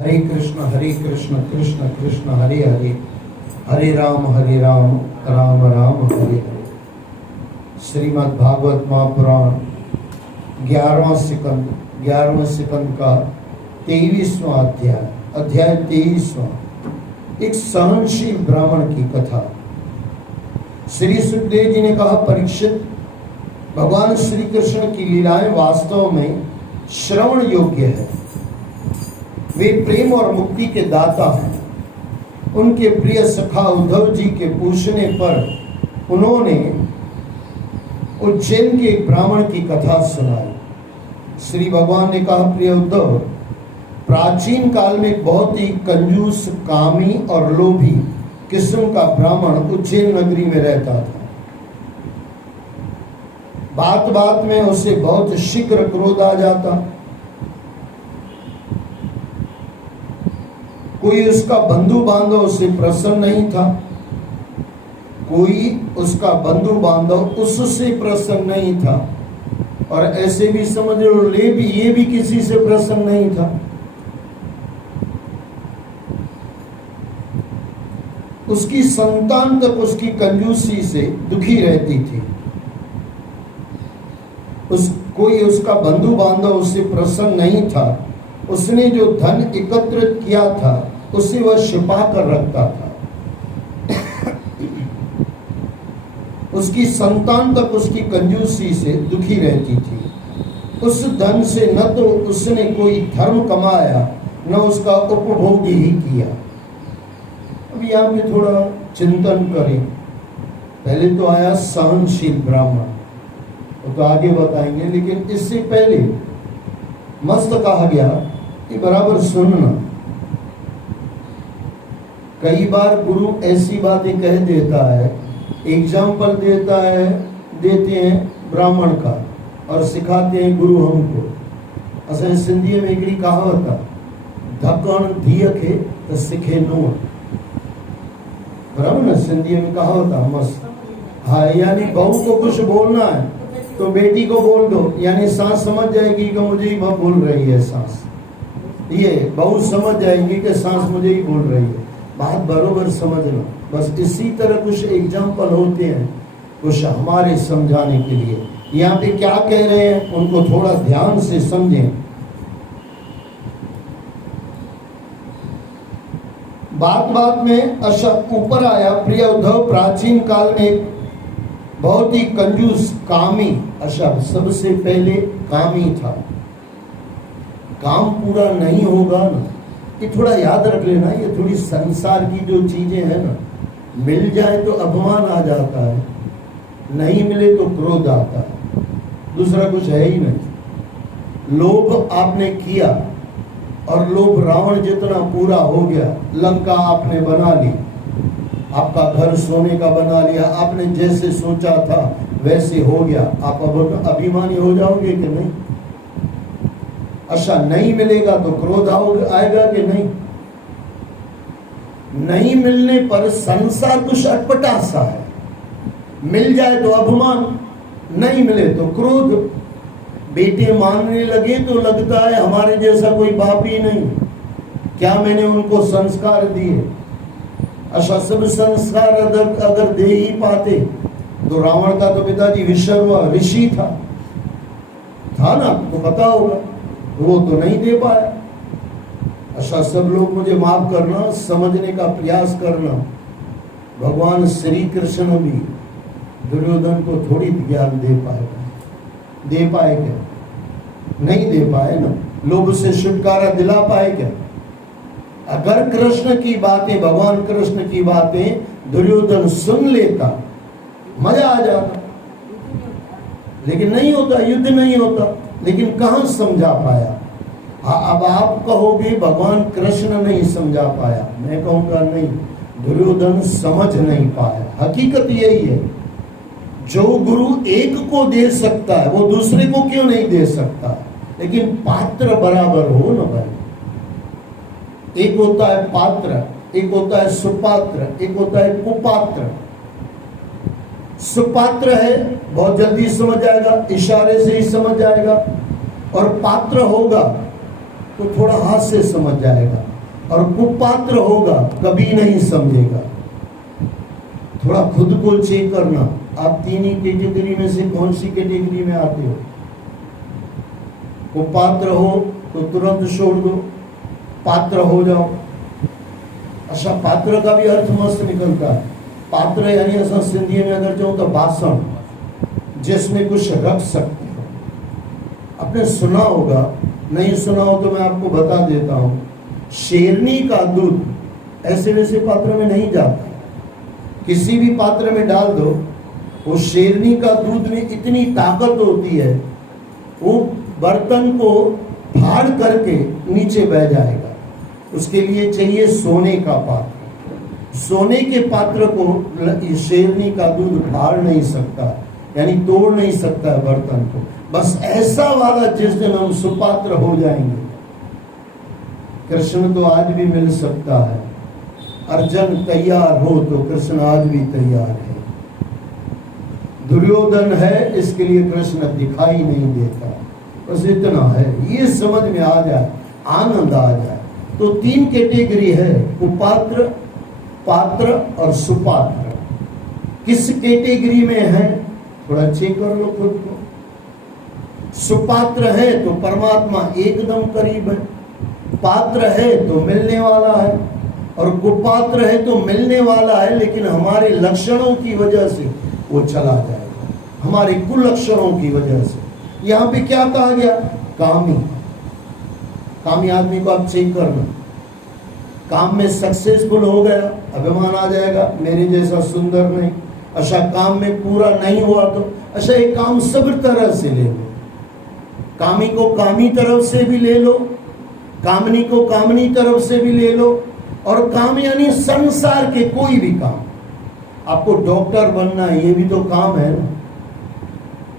हरे कृष्ण कृष्ण कृष्ण हरे हरे, हरे राम राम राम हरे हरे। श्रीमद् भागवत महापुराण 11वें सिकंद का 23वां अध्याय 23वां, एक सहनशील ब्राह्मण की कथा। श्री सुखदेव जी ने कहा, परीक्षित, भगवान श्री कृष्ण की लीलाएं वास्तव में श्रवण योग्य है। वे प्रेम और मुक्ति के दाता हैं। उनके प्रिय सखा उद्धव जी के पूछने पर उन्होंने उज्जैन के एक ब्राह्मण की कथा सुनाई। श्री भगवान ने कहा, प्रिय उद्धव, प्राचीन काल में एक बहुत ही कंजूस, कामी और लोभी किस्म का ब्राह्मण उज्जैन नगरी में रहता था। बात बात में उसे बहुत शीघ्र क्रोध आ जाता। कोई उसका बंधु बांधव उससे प्रसन्न नहीं था, कोई उसका बंधु बांधव उससे प्रसन्न नहीं था, और ऐसे भी समझ लो ये भी किसी से प्रसन्न नहीं था। उसकी संतान तक उसकी कंजूसी से दुखी रहती थी। कोई उसका बंधु बांधव उससे प्रसन्न नहीं था। उसने जो धन एकत्रित किया था उसे वह छिपा कर रखता था। उसकी संतान तक उसकी कंजूसी से दुखी रहती थी। उस धन से न तो उसने कोई धर्म कमाया, न उसका उपभोग ही किया। अब यहाँ पे थोड़ा चिंतन करें। पहले तो आया सहनशील ब्राह्मण, वो तो आगे बताएंगे, लेकिन इससे पहले मस्त कहा गया कि बराबर सुनना। कई बार गुरु ऐसी बातें कह देता है, एग्जाम्पल देते हैं ब्राह्मण का और सिखाते हैं गुरु हमको। असल सिंधी में हिकिड़ी कहावत है, धकण धीअ खे त सिखे नूंहं। बराबर ना, सिंधी में कहावत है मस्त। हाँ, यानी बहू को कुछ बोलना है तो बेटी को बोल दो, यानी सास समझ जाएगी कि मुझे ही बोल रही है सास। ये बहू समझ जाएंगी कि सास मुझे ही बोल रही है। बात बरोबर समझना। बस इसी तरह कुछ एग्जाम्पल होते हैं कुछ हमारे समझाने के लिए। यहाँ पे क्या कह रहे हैं उनको थोड़ा ध्यान से समझें। बात बात में ऊपर आया, प्रिय उद्धव, प्राचीन काल में बहुत ही कंजूस, कामी, सबसे पहले कामी था। काम पूरा नहीं होगा ना, ये थोड़ा याद रख लेना। ये थोड़ी संसार की जो चीजें हैं ना, मिल जाए तो अभिमान आ जाता है, नहीं मिले तो क्रोध आता है, दूसरा कुछ है ही नहीं। लोभ आपने किया और लोभ रावण जितना पूरा हो गया। लंका आपने बना ली, आपका घर सोने का बना लिया, आपने जैसे सोचा था वैसे हो गया। आप अब अभिमानी हो जाओगे कि नहीं? नहीं मिलेगा तो क्रोध आएगा कि नहीं? नहीं मिलने पर संसार कुछ अटपटा सा है। मिल जाए तो अभिमान, नहीं मिले तो क्रोध। बेटे मानने लगे तो लगता है हमारे जैसा कोई बाप ही नहीं, क्या मैंने उनको संस्कार दिए। सब संस्कार अगर दे ही पाते तो रावण का तो पिताजी विश्वकर्मा ऋषि था ना, तो पता होगा, वो तो नहीं दे पाया। सब लोग मुझे माफ करना, समझने का प्रयास करना। भगवान श्री कृष्ण भी दुर्योधन को थोड़ी ज्ञान दे पाए क्या? नहीं दे पाए ना। लोभ से छुटकारा दिला पाए क्या? अगर कृष्ण की बातें, भगवान कृष्ण की बातें दुर्योधन सुन लेता, मजा आ जाता, लेकिन नहीं होता, युद्ध नहीं होता। लेकिन कहां समझा पाया? अब आप कहोगे भगवान कृष्ण नहीं समझा पाया, मैं कहूंगा नहीं, दुर्योधन समझ नहीं पाया। हकीकत यही है, जो गुरु एक को दे सकता है वो दूसरे को क्यों नहीं दे सकता? लेकिन पात्र बराबर हो ना भाई। एक होता है पात्र, एक होता है सुपात्र, एक होता है कुपात्र। सुपात्र है बहुत जल्दी समझ जाएगा, इशारे से ही समझ जाएगा, और पात्र होगा तो थोड़ा हाथ से समझ जाएगा, और कुपात्र होगा कभी नहीं समझेगा। थोड़ा खुद को चेक करना, आप तीन ही कैटेगरी में से कौन सी कैटेगरी में आते हो? कुपात्र हो तो तुरंत छोड़ दो, पात्र हो जाओ। अच्छा, पात्र का भी अर्थ मस्त निकलता है। पात्र यानी असा सिंधी में अगर चाहूं तो भाषण, जिसमें कुछ रख सकते हो। आपने सुना होगा, नहीं सुना हो तो मैं आपको बता देता हूं, शेरनी का दूध ऐसे वैसे पात्र में नहीं जाता, किसी भी पात्र में डाल दो, वो शेरनी का दूध में इतनी ताकत होती है, वो बर्तन को फाड़ करके नीचे बह जाएगा। उसके लिए चाहिए सोने का पात्र। सोने के पात्र को शेरनी का दूध फाड़ नहीं सकता, यानी तोड़ नहीं सकता है बर्तन को। बस ऐसा वाला जिस दिन हम सुपात्र हो जाएंगे, कृष्ण तो आज भी मिल सकता है। अर्जुन तैयार हो तो कृष्ण आज भी तैयार है। दुर्योधन है, इसके लिए कृष्ण दिखाई नहीं देता। बस इतना है, ये समझ में आ जाए, आनंद आ जाए। तो तीन कैटेगरी है, कुपात्र, पात्र और सुपात्र। किस कैटेगरी में है थोड़ा चेक कर लो खुद को। सुपात्र है तो परमात्मा एकदम करीब है, पात्र है तो मिलने वाला है, और कुपात्र है तो मिलने वाला है लेकिन हमारे लक्षणों की वजह से वो चला जाएगा, हमारे कुलक्षणों की वजह से। यहां पे क्या कहा गया? कामी। कामी आदमी को आप चेक करना, काम में सक्सेसफुल हो गया, अभिमान आ जाएगा मेरे जैसा सुंदर नहीं। अच्छा, काम में पूरा नहीं हुआ तो अच्छा, एक काम सब तरह से ले लो, कामी को कामी तरफ से भी ले लो, कामनी को कामनी तरफ से भी ले लो, और काम यानी संसार के कोई भी काम। आपको डॉक्टर बनना है, ये भी तो काम है ना,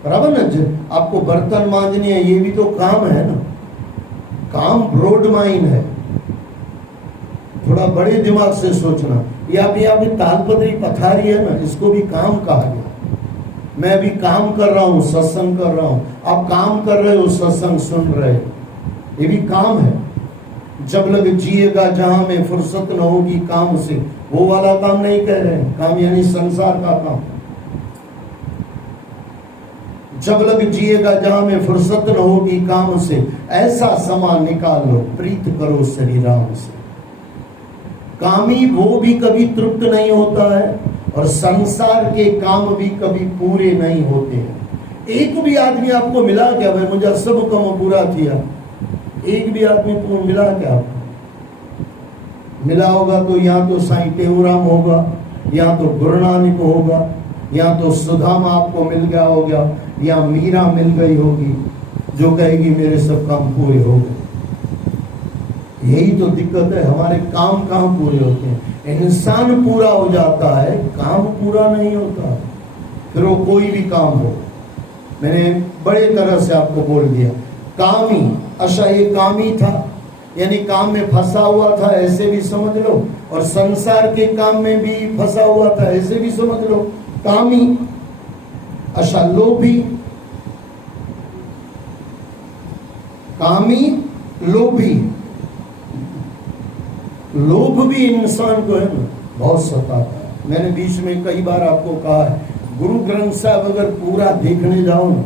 बराबर ना? आपको बर्तन मांजने हैं, ये भी तो काम है ना। काम ब्रॉड माइंड है, थोड़ा बड़े दिमाग से सोचना। ये अभी तालपत्री पथारी है ना, इसको भी काम कहा गया। मैं भी काम कर रहा हूँ, सत्संग कर रहा हूँ, आप काम कर रहे हो, सत्संग सुन रहे हो, ये भी काम है। जब लग जिएगा जहां में फुर्सत न होगी काम से, वो वाला काम नहीं कह रहे हैं। काम यानी संसार का काम। जब लग जिएगा जहां में फुर्सत न होगी काम से, ऐसा समा निकाल लो, प्रीत करो श्री राम से। कामी वो भी कभी तृप्त नहीं होता है, और संसार के काम भी कभी पूरे नहीं होते हैं। एक भी आदमी आपको मिला क्या भाई मुझे सब काम पूरा किया? एक भी आदमी मिला क्या आपको? मिला होगा तो या तो साईं टेऊराम होगा, या तो गुरु नानक होगा, या तो सुदामा आपको मिल गया होगा, या मीरा मिल गई होगी जो कहेगी मेरे सब काम पूरे हो गए। यही तो दिक्कत है, हमारे काम कहाँ पूरे होते हैं? इंसान पूरा हो जाता है, काम पूरा नहीं होता। फिर वो कोई भी काम हो, मैंने बड़े तरह से आपको बोल दिया। कामी, अच्छा ये कामी था यानी काम में फंसा हुआ था, ऐसे भी समझ लो, और संसार के काम में भी फंसा हुआ था, ऐसे भी समझ लो। कामी, अच्छा लोभी, कामी, लोभी। लोभ भी इंसान को है ना बहुत सताता है। मैंने बीच में कई बार आपको कहा है, गुरु ग्रंथ साहब अगर पूरा देखने जाओ ना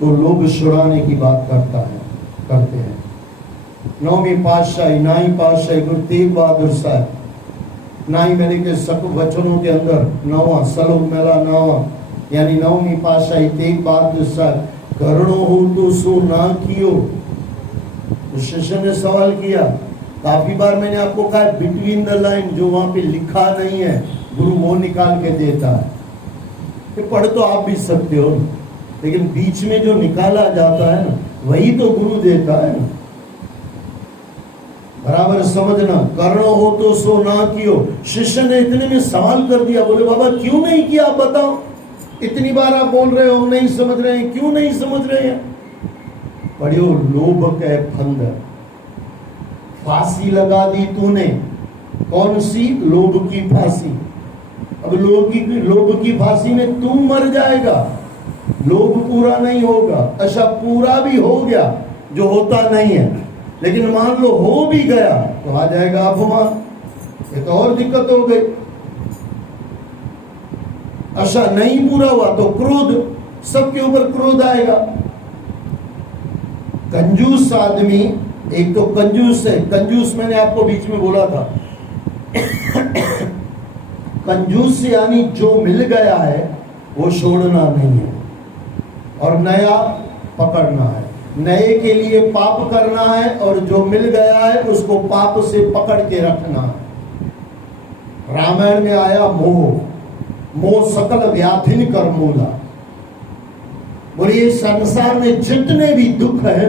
तो लोभ छुड़ाने की बात करते हैं। नौवीं पातशाही, नाई पातशाही गुरु तेग बहादुर साहब, नाई मेले के सब वचनों के अंदर नौवा सलोक मेला नौवा यानी नौवीं पातशाही तेग बहादुर साहब, करणो हो तो सो ना कियो। तो शिष्य ने सवाल किया, काफी बार मैंने आपको कहा बिटवीन द लाइन, जो वहां पे लिखा नहीं है गुरु वो निकाल के देता है। तो पढ़ तो आप भी सकते हो, लेकिन बीच में जो निकाला जाता है ना वही तो गुरु देता है ना। बराबर समझना, करो हो तो सो ना कियो। शिष्य ने इतने में सवाल कर दिया, बोले बाबा क्यों नहीं किया आप बताओ, इतनी बार आप बोल रहे हो हम नहीं समझ रहे हैं, क्यों नहीं समझ रहे हैं? पढ़ियो, लोभ के फंद, फांसी लगा दी तूने, कौन सी? लोभ की फांसी। अब लोभ की फांसी में तू मर जाएगा, लोभ पूरा नहीं होगा। अच्छा पूरा भी हो गया जो होता नहीं है, लेकिन मान लो हो भी गया तो आ जाएगा अपमान, ये तो और दिक्कत हो गई। आशा नहीं पूरा हुआ तो क्रोध, सबके ऊपर क्रोध आएगा। कंजूस आदमी, एक तो कंजूस है, कंजूस मैंने आपको बीच में बोला था कंजूस यानी जो मिल गया है वो छोड़ना नहीं है और नया पकड़ना है, नए के लिए पाप करना है और जो मिल गया है उसको पाप से पकड़ के रखना है। रामायण में आया मोह, मोह सकल व्याधिन कर मूला। बोलिए संसार में जितने भी दुख है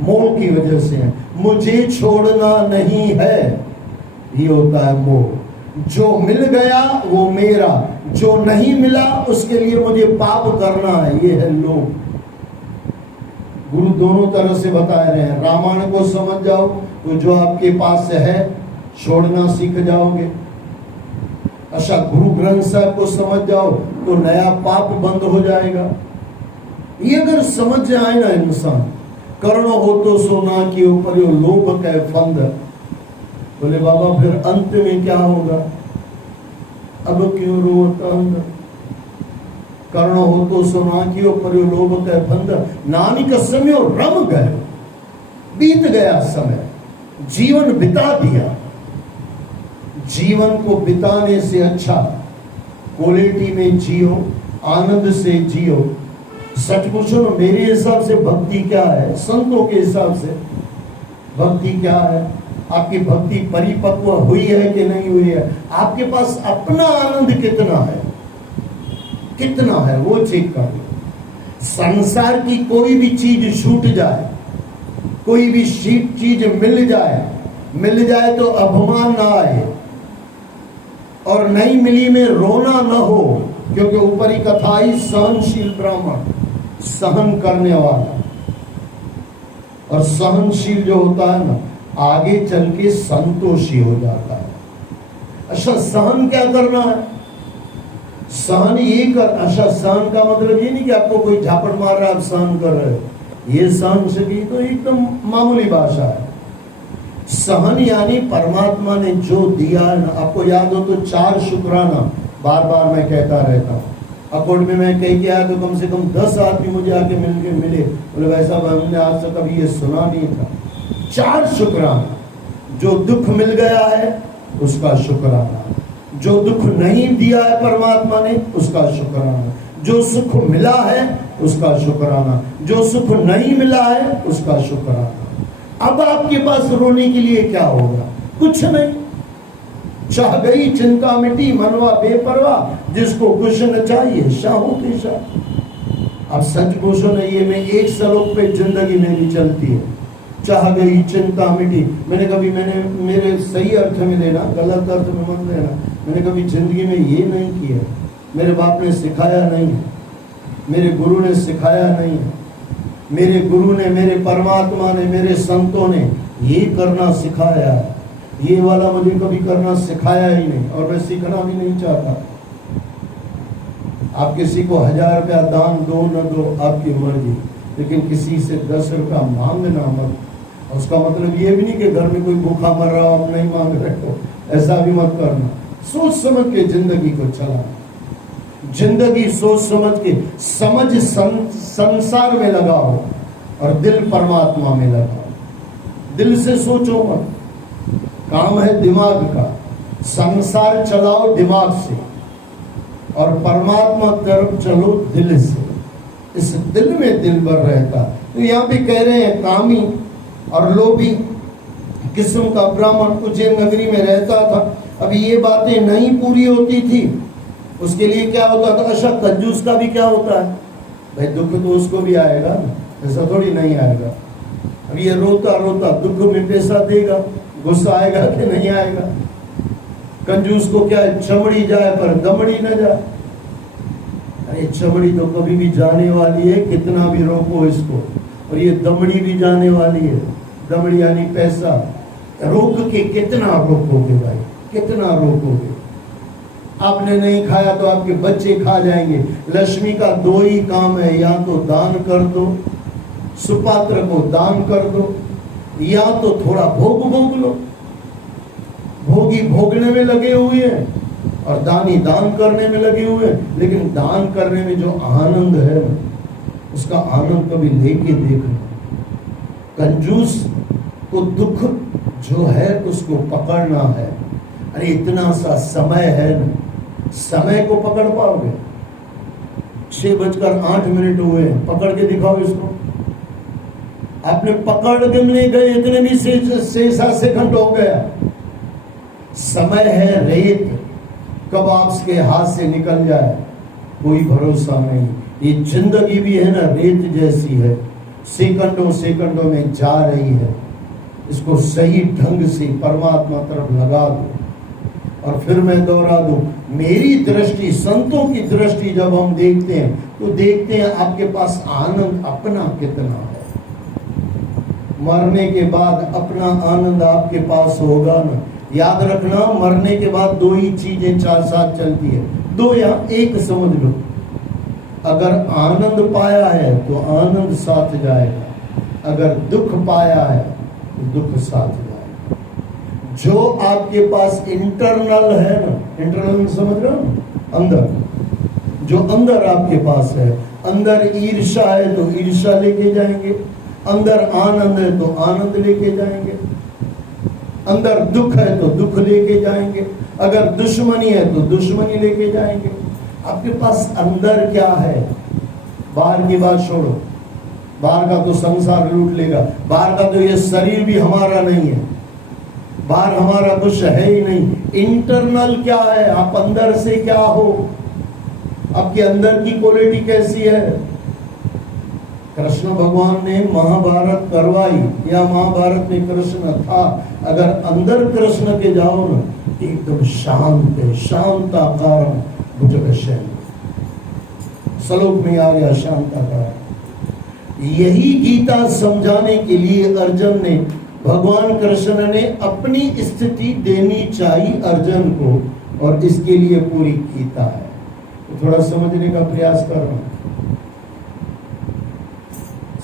मोह की वजह से है। मुझे छोड़ना नहीं है, ये होता है मोह। जो मिल गया वो मेरा, जो नहीं मिला उसके लिए मुझे पाप करना है, ये है लोभ। गुरु दोनों तरह से बता रहे हैं। रामायण को समझ जाओ तो जो आपके पास है छोड़ना सीख जाओगे। अच्छा, गुरु ग्रंथ साहब को समझ जाओ तो नया पाप बंद हो जाएगा। ये अगर समझ जाए ना इंसान, कर्ण हो तो सोना के ऊपर यो लोभ का फंद। बोले बाबा फिर अंत में क्या होगा? अब क्यों रोता अंदर? कर्ण हो तो सोना के ऊपर यो लोभ का फंद, नानी का समय रम गए, बीत गया समय, जीवन बिता दिया। जीवन को बिताने से अच्छा क्वालिटी में जियो, आनंद से जियो। सच पूछो ना, मेरे हिसाब से भक्ति क्या है, संतों के हिसाब से भक्ति क्या है? आपकी भक्ति परिपक्व हुई है कि नहीं हुई है? आपके पास अपना आनंद कितना है, कितना है वो चेक कर लो। संसार की कोई भी चीज छूट जाए, कोई भी चीज मिल जाए तो अभिमान ना आए और नहीं मिली में रोना न हो, क्योंकि ऊपर ही कथा आई सहनशील ब्राह्मण, सहन करने वाला। और सहनशील जो होता है ना, आगे चल के संतोषी हो जाता है। अच्छा, सहन क्या करना है? सहन ये कर, अच्छा सहन का मतलब ये नहीं कि आपको कोई झापड़ मार रहा है आप सहन कर रहे हो, ये सहन से भी तो एकदम मामूली भाषा है। सहन यानी परमात्मा ने जो दिया है ना, आपको याद हो तो 4 शुक्राना बार बार मैं कहता रहता हूँ। अकोट में मैं कह के आया तो कम से कम 10 आदमी मुझे आके मिले, बोले वैसा हमने आज तक कभी ये सुना नहीं था। 4 शुक्राना। जो दुख मिल गया है उसका शुक्राना, जो दुख नहीं दिया है परमात्मा ने उसका शुक्राना, जो सुख मिला है उसका शुक्राना, जो सुख नहीं मिला है उसका शुक्राना। अब आपके पास रोने के लिए क्या होगा? कुछ नहीं। चाह गई चिंता मिटी, मनवा बेपरवाह, जिसको कुछ न चाहिए शाहों के शाह। अब सच पूछो ना, ये में एक श्लोक पे जिंदगी मेरी चलती है। चाह गई चिंता मिटी, मैंने मेरे सही अर्थ में लेना, गलत अर्थ में मत लेना, मैंने कभी जिंदगी में ये नहीं किया। मेरे बाप ने सिखाया नहीं है, मेरे गुरु ने सिखाया नहीं है, मेरे गुरु ने, मेरे परमात्मा ने, मेरे संतों ने ये करना सिखाया है। ये वाला मुझे कभी करना सिखाया ही नहीं और मैं सीखना भी नहीं चाहता। आप किसी को 1000 रुपया दान दो न दो आपकी मर्जी, लेकिन किसी से 10 रुपया मांगना मत। उसका मतलब ये भी नहीं कि घर में कोई भूखा मर रहा हो आप नहीं मांग रहे हो, ऐसा भी मत करना। सोच समझ के जिंदगी को चलाना, जिंदगी सोच समझ के, समझ संसार में लगाओ और दिल परमात्मा में लगाओ। दिल से सोचो मत, काम है दिमाग का। संसार चलाओ दिमाग से और परमात्मा तरफ चलो दिल से। इस दिल में दिल भर रहता। तो यहाँ पे कह रहे हैं कामी और लोभी किस्म का ब्राह्मण उज्जैन नगरी में रहता था। अभी ये बातें नहीं पूरी होती थी, उसके लिए क्या होता था? अच्छा, कंजूस का भी क्या होता है भाई? दुख तो उसको भी आएगा, ऐसा थोड़ी नहीं आएगा। अब ये रोता रोता दुख में पैसा देगा, गुस्सा आएगा कि नहीं आएगा? कंजूस को क्या है, चमड़ी जाए पर दमड़ी न जाए। अरे चमड़ी तो कभी भी जाने वाली है, कितना भी रोको इसको, और ये दमड़ी भी जाने वाली है। दमड़ी यानी पैसा। रोक के कितना रोकोगे भाई, कितना रोकोगे? आपने नहीं खाया तो आपके बच्चे खा जाएंगे। लक्ष्मी का 2 ही काम है, या तो दान कर दो, सुपात्र को दान कर दो, या तो थोड़ा भोग लो। भोगी भोगने में लगे हुए हैं और दानी दान करने में लगे हुए हैं, लेकिन दान करने में जो आनंद है उसका आनंद कभी लेके देखना। कंजूस को दुख जो है उसको पकड़ना है। अरे इतना सा समय है ना, समय को पकड़ पाओगे? 6:08 हुए हैं, पकड़ के दिखाओ इसको। आपने पकड़ के नहीं गए, इतने भी 6-7 सेकंड हो गया। समय है रेत, कब आपके हाथ से निकल जाए कोई भरोसा नहीं। ये जिंदगी भी है ना, रेत जैसी है, सेकंडों में जा रही है। इसको सही ढंग से परमात्मा तरफ लगा दो। और फिर मैं दोहरा दूं, मेरी दृष्टि, संतों की दृष्टि जब हम देखते हैं तो देखते हैं आपके पास आनंद अपना कितना है। मरने के बाद अपना आनंद आपके पास होगा ना। याद रखना, मरने के बाद दो ही चीजें साथ चलती है, दो या एक समझ लो। अगर आनंद पाया है तो आनंद साथ जाएगा, अगर दुख पाया है तो दुख साथ जाएगा। जो आपके पास इंटरनल है ना, इंटरनल समझ रहे हो, अंदर, जो अंदर आपके पास है, अंदर ईर्ष्या है तो ईर्ष्या लेके जाएंगे, अंदर आनंद है तो आनंद लेके जाएंगे, अंदर दुख है तो दुख लेके जाएंगे, अगर दुश्मनी है तो दुश्मनी लेके जाएंगे। आपके पास अंदर क्या है? बाहर की बात छोड़ो, बाहर का तो संसार लूट लेगा, बाहर का तो ये शरीर भी हमारा नहीं है, बाहर हमारा कुछ है ही नहीं। इंटरनल क्या है? आप अंदर से क्या हो, आपके अंदर की क्वालिटी कैसी है? कृष्ण भगवान ने महाभारत करवाई या महाभारत में कृष्ण था, अगर अंदर कृष्ण के जाओ ना, एकदम शांत है, शांता कारण भुजगशयन, श्लोक में आ गया शांता कारण। यही गीता समझाने के लिए अर्जुन ने, भगवान कृष्ण ने अपनी स्थिति देनी चाहिए अर्जुन को, और इसके लिए पूरी गीता है। तो थोड़ा समझने का प्रयास करना,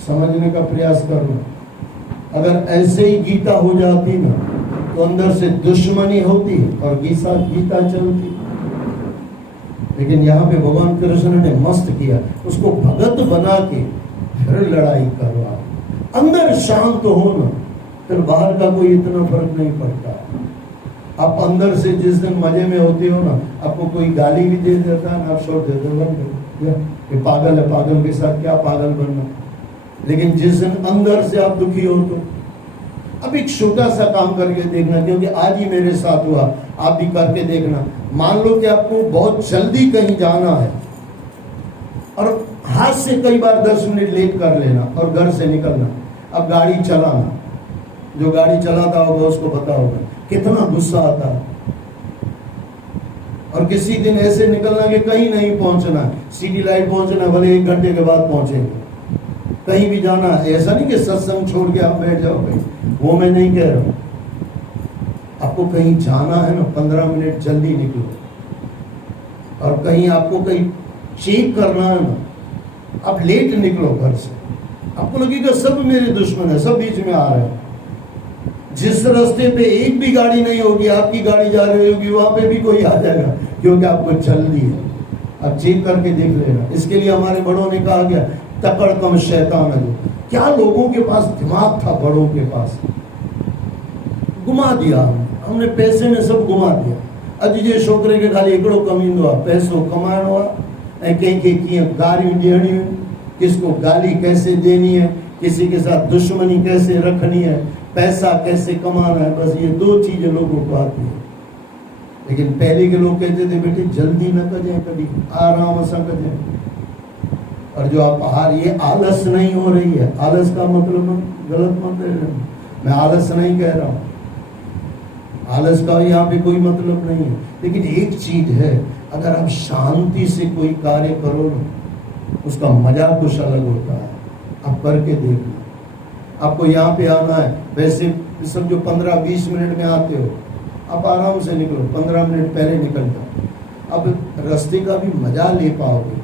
समझने का प्रयास करना। अगर ऐसे ही गीता हो जाती ना तो अंदर से दुश्मनी होती और गीता चलती। लेकिन यहाँ पे भगवान कृष्ण ने मस्त किया, उसको भगत बना के फिर लड़ाई करवा। अंदर शांत हो ना, फिर बाहर का कोई इतना फर्क नहीं पड़ता। आप अंदर से जिस दिन मजे में होते हो ना, आपको कोई गाली भी दे देता है ना, आप छोड़ देते हो, ये पागल है, पागल के साथ क्या पागल बनना। लेकिन जिस दिन अंदर से आप दुखी हो तो, अब एक छोटा सा काम करके देखना, क्योंकि आज ही मेरे साथ हुआ, आप भी करके देखना। मान लो कि आपको बहुत जल्दी कहीं जाना है और हाथ से कई बार 10 मिनट लेट कर लेना और घर से निकलना। अब गाड़ी चलाना, जो गाड़ी चलाता होगा उसको पता होगा कितना गुस्सा आता है। और किसी दिन ऐसे निकलना कि कहीं नहीं पहुंचना, सिटी लाइट पहुंचना, भले 1 घंटे के बाद पहुंचेंगे। कहीं भी जाना, ऐसा नहीं कि सत्संग छोड़ के आप बैठ जाओ कहीं, वो मैं नहीं कह रहा हूं। आपको कहीं जाना है ना, 15 मिनट जल्दी निकलो। और कहीं आपको कहीं चेक करना है ना, आप लेट निकलो घर से। आपको लगेगा सब मेरे दुश्मन है, सब बीच में आ रहे हैं। जिस रास्ते पे एक भी गाड़ी नहीं होगी, आपकी गाड़ी जा रही होगी, वहां पे भी कोई आ जाएगा, क्योंकि आपको जल्दी है। आप चेक करके देख लेना। इसके लिए हमारे बड़ों ने कहा गया, तकड़ कम शैतान है। क्या लोगों के पास दिमाग था, बड़ों के पास, घुमा दिया हमने, पैसे में सब घुमा दिया। अज जे छोकरे के खाली एकड़ो कमींदो आहे, पैसो कमाइणो आहे ऐं कंहिंखे कीअं गारियूं ॾियणियूं, किसको गाली कैसे देनी है, किसी के साथ दुश्मनी कैसे रखनी है, पैसा कैसे कमाना है, बस ये 2 चीजें लोगों को आती है। लेकिन पहले के लोग कहते थे, बेटे जल्दी न कजें, कभी आराम से कजें। और जो आप ये आलस नहीं हो रही है, आलस का मतलब गलत मत है, मैं आलस नहीं कह रहा हूं, आलस का यहाँ पे कोई मतलब नहीं है। लेकिन एक चीज है, अगर आप शांति से कोई कार्य करो ना, उसका मजा कुछ अलग होता है। आप करके देखना। आपको यहाँ पे आना है, वैसे सब जो 15-20 मिनट में आते हो, आप आराम से निकलो, 15 मिनट पहले निकल जाओ। अब रास्ते का भी मजा ले पाओगे।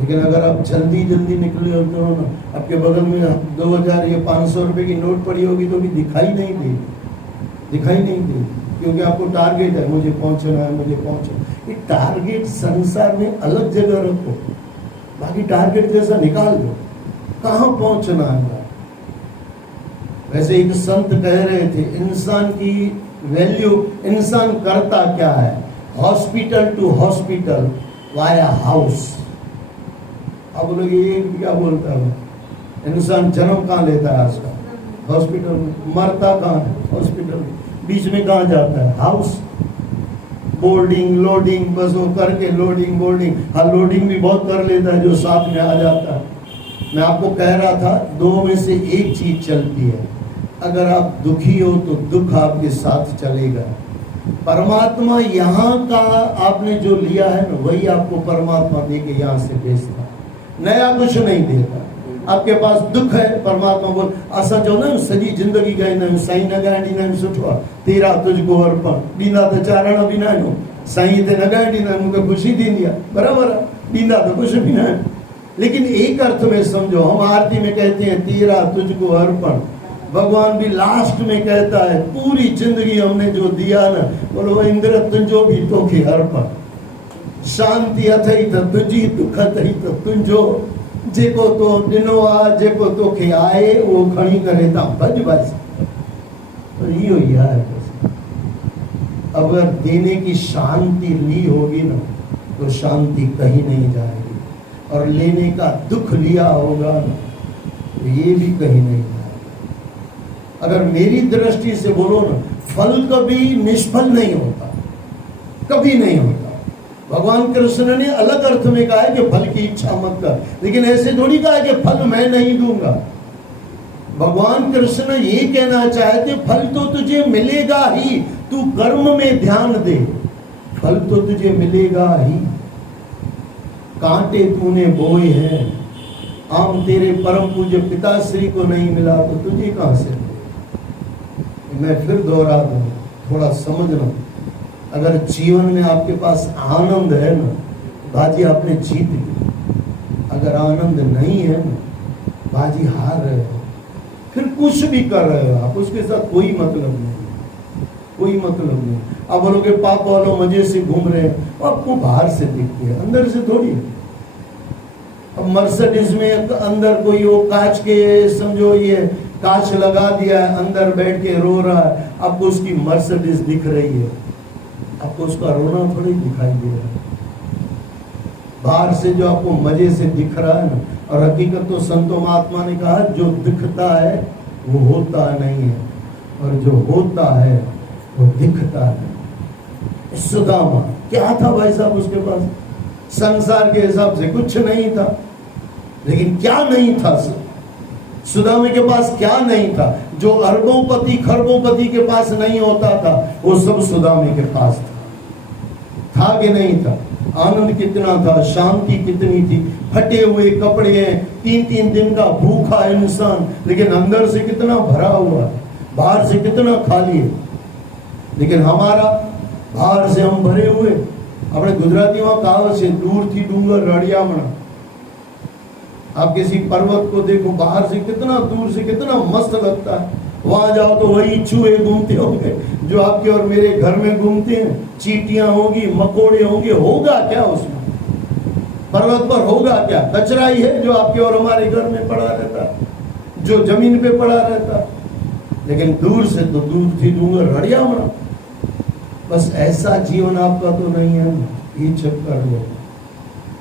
लेकिन अगर आप जल्दी जल्दी निकले होते हो ना, आपके बगल में 2000 या 500 रुपए की नोट पड़ी होगी तो भी दिखाई नहीं देगी, क्योंकि आपको टारगेट है, मुझे पहुंचना है, मुझे पहुंचना। ये टारगेट संसार में अलग जगह रखो, बाकी टारगेट जैसा निकाल दो, कहाँ पहुंचना है। वैसे एक संत कह रहे थे, इंसान की वैल्यू, इंसान करता क्या है, hospital to hospital via house. अब बोलोगे ये क्या बोलता है, इंसान जन्म कहाँ लेता है आजकल, हॉस्पिटल में, मरता कहाँ है, हॉस्पिटल में, बीच में कहाँ जाता है, हाउस। बोर्डिंग लोडिंग बस वो करके लोडिंग बोर्डिंग, हाँ लोडिंग भी बहुत कर लेता है जो साथ में आ जाता है। मैं आपको कह रहा था, दो में से एक चीज चलती है, अगर आप दुखी हो तो दुख आपके साथ चलेगा। परमात्मा यहाँ का आपने जो लिया है ना, वही आपको परमात्मा दे के यहाँ से भेजता, नया कुछ नहीं देता। आपके पास दुख है, परमात्मा बोल असा जो ना सजी जिंदगी गए ना साईं न गांडी ना सुठो तेरा तुझको अर्पण ॾींदा त चारण बि न आहियूं, साईं ते न गांडी ना मूंखे खुशी थींदी आहे, बराबर आहे, ॾींदा तो कुछ भी न। लेकिन एक अर्थ में समझो, हम आरती में कहते हैं तेरा तुझको अर्पण, भगवान भी लास्ट में कहता है पूरी जिंदगी हमने जो दिया ना, बोलो इंद्र तुझो भी तोखे अर्पण, शांति अथई त तुझी, दुख अथई त तुझो, जेको तो ॾिनो आहे, जेको तोखे आहे उहो खणी करे तव्हां भॼ बस, तो इहो ही है। अगर देने की शांति ली होगी ना तो शांति कहीं नहीं जाएगी, और लेने का दुख लिया होगा ना तो ये भी कहीं नहीं जाएगा। अगर मेरी दृष्टि से बोलो ना, फल कभी निष्फल नहीं होता, कभी नहीं होता। भगवान कृष्ण ने अलग अर्थ में कहा है कि फल की इच्छा मत कर, लेकिन ऐसे थोड़ी कहा है कि फल मैं नहीं दूंगा। भगवान कृष्ण ये कहना चाहते फल तो तुझे मिलेगा ही, तू कर्म में ध्यान दे, फल तो तुझे मिलेगा ही। कांटे तूने बोए हैं, आम तेरे परम पूज्य पिताश्री को नहीं मिला तो तुझे कहां से मिले। मैं फिर दोहरा दूं, थोड़ा समझना, अगर जीवन में आपके पास आनंद है ना, बाजी आपने जीत ली। अगर आनंद नहीं है ना, बाजी हार रहे हो। फिर कुछ भी कर रहे हो आप, उसके साथ कोई मतलब नहीं, कोई मतलब नहीं। अब बोलोगे पाप वालों मजे से घूम रहे हैं, आपको बाहर से दिखते हैं, अंदर से थोड़ी। अब मर्सिडीज में अंदर कोई वो कांच के, समझो ये कांच लगा दिया है, अंदर बैठ के रो रहा है, आपको उसकी मर्सिडीज दिख रही है, आपको उसका रोना थोड़ी दिखाई दे रहा है। बाहर से जो आपको मजे से दिख रहा है ना, और हकीकत तो संतो महात्मा ने कहा जो दिखता है वो होता नहीं है, और जो होता है वो दिखता है। सुदामा क्या था भाई साहब उसके पास, संसार के हिसाब से कुछ नहीं था, लेकिन क्या नहीं था सुदामे के पास, क्या नहीं था जो अरबोंपति खरबोंपति के पास नहीं होता था, वो सब सुदामे के पास था कि नहीं था। आनंद कितना था, शांति कितनी थी, फटे हुए कपड़े हैं, 3-3 दिन का भूखा इंसान, लेकिन अंदर से कितना भरा हुआ है, बाहर से कितना खाली है। लेकिन हमारा बाहर से हम भरे हुए, अपने गुजराती में कहावत है दूर थी डूंगर रड़ियामणा। आप किसी पर्वत को देखो, बाहर से कितना दूर से कितना मस्त लगता है, वहां जाओ तो वही चूहे घूमते होंगे जो आपके और मेरे घर में घूमते हैं, चींटियां होगी, मकोड़े होंगे, होगा क्या उसमें, पर्वत पर होगा क्या, कचरा ही है जो आपके और हमारे घर में पड़ा रहता है, जो जमीन पे पड़ा रहता है। लेकिन दूर से तो दूर थी डूंगर रड़ियामणा। बस ऐसा जीवन आपका तो नहीं है, ये चक्कर लो,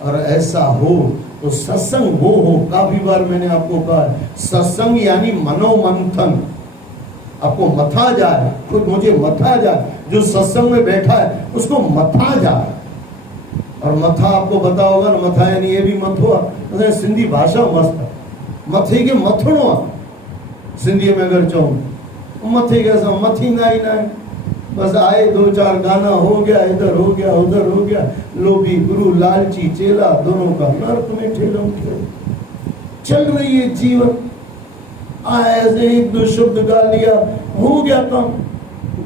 और ऐसा हो तो सत्संग वो हो। काफी बार मैंने आपको कहा सत्संग यानी मनोमंथन, आपको मथा जाए, खुद मुझे मथा जाए, जो सत्संग में बैठा है उसको मथा जाए। और मथा आपको पता होगा ना, मथा यानी ये भी मथो, सिंधी भाषा मस्त है, मथे के मथणो सिंधी में अगर चाहूँ मथे के ऐसा मथींदा ही ना है, बस आए 2-4 गाना हो गया, इधर हो गया उधर हो गया, लोभी गुरु लालची चेला दोनों का नर्क में ठेलम चल रही है जीवन। ऐसे 1-2 शब्द गा लिया, हो गया काम,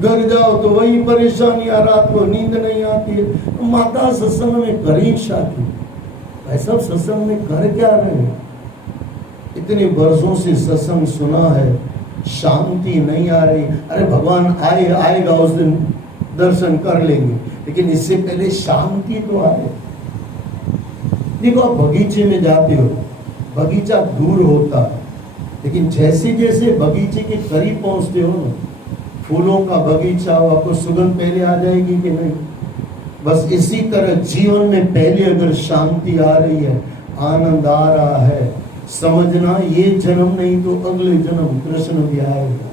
घर जाओ तो वही परेशानियां, रात को नींद नहीं आती है। माता सत्संग में करी शादी, भाई सब सत्संग में कर क्या रहे हैं? इतने वर्षों से सत्संग सुना है, शांति नहीं आ रही। अरे भगवान आएगा उस दिन, दर्शन कर लेंगे, लेकिन इससे पहले शांति तो आए। देखो आप बगीचे में जाते हो, बगीचा दूर होता है, लेकिन जैसे जैसे बगीचे के करीब पहुंचते हो ना, फूलों का बगीचा, आपको सुगंध पहले आ जाएगी कि नहीं? बस इसी तरह जीवन में पहले अगर शांति आ रही है, आनंद आ रहा है, समझना ये जन्म नहीं तो अगले जन्म कृष्ण भी आएगा।